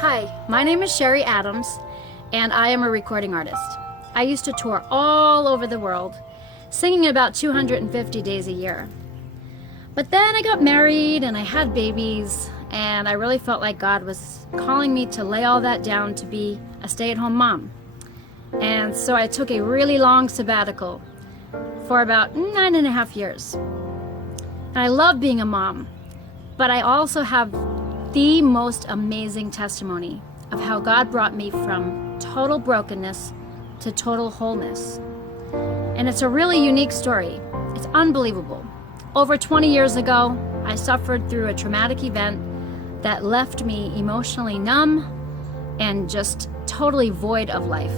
Hi, my name is Cherie Adams, and I am a recording artist. I used to tour all over the world, singing about 250 days a year. But then I got married and I had babies, and I really felt like God was calling me to lay all that down to be a stay-at-home mom. And so I took a really long sabbatical for about 9.5 years. And I love being a mom, but I also have the most amazing testimony of how God brought me from total brokenness to total wholeness. And it's a really unique story. It's unbelievable. Over 20 years ago, I suffered through a traumatic event that left me emotionally numb and just totally void of life.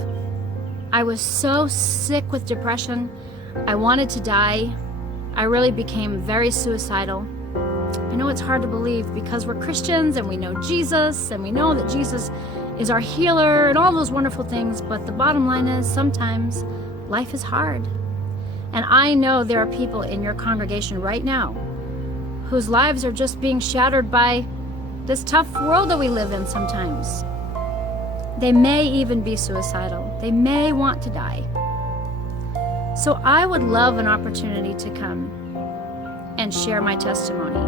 I was so sick with depression. I wanted to die. I really became very suicidal. I know it's hard to believe because we're Christians and we know Jesus and we know that Jesus is our healer and all those wonderful things, but the bottom line is sometimes life is hard. And I know there are people in your congregation right now whose lives are just being shattered by this tough world that we live in sometimes. They may even be suicidal. They may want to die. So I would love an opportunity to come and share my testimony.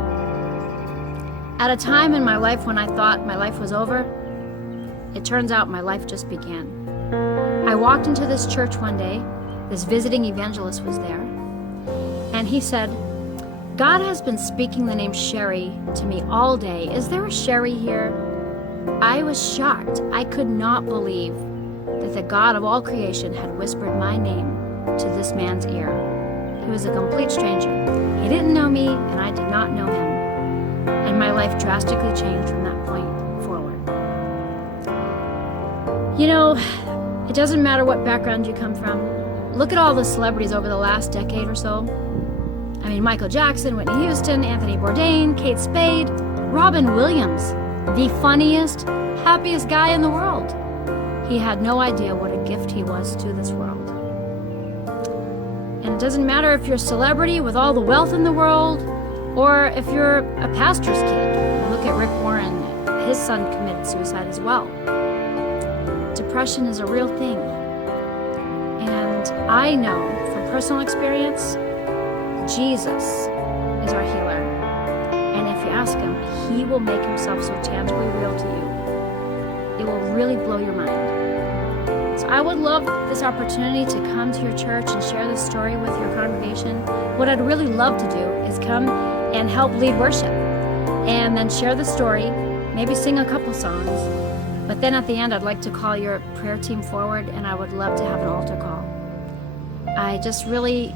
At a time in my life when I thought my life was over, it turns out my life just began. I walked into this church one day. This visiting evangelist was there, and he said, "God has been speaking the name Cherie to me all day. Is there a Cherie here?" I was shocked. I could not believe that the God of all creation had whispered my name to this man's ear. He was a complete stranger. He didn't know me, and I did not know him. And my life drastically changed from that point forward. You know, it doesn't matter what background you come from. Look at all the celebrities over the last decade or so. I mean, Michael Jackson, Whitney Houston, Anthony Bourdain, Kate Spade, Robin Williams, the funniest, happiest guy in the world. He had no idea what a gift he was to this world. And it doesn't matter if you're a celebrity with all the wealth in the world, or if you're a pastor's kid. Look at Rick Warren. His son committed suicide as well. Depression is a real thing. And I know from personal experience, Jesus is our healer. And if you ask him, he will make himself so tangibly real to you. It will really blow your mind. So I would love this opportunity to come to your church and share this story with your congregation. What I'd really love to do is come and help lead worship and then share the story, maybe sing a couple songs. But then at the end, I'd like to call your prayer team forward, and I would love to have an altar call. I just really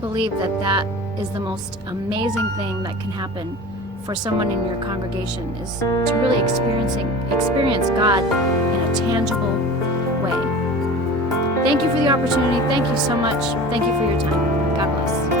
believe that that is the most amazing thing that can happen for someone in your congregation, is to really experience God in a tangible way. Thank you for the opportunity. Thank you so much. Thank you for your time. God bless.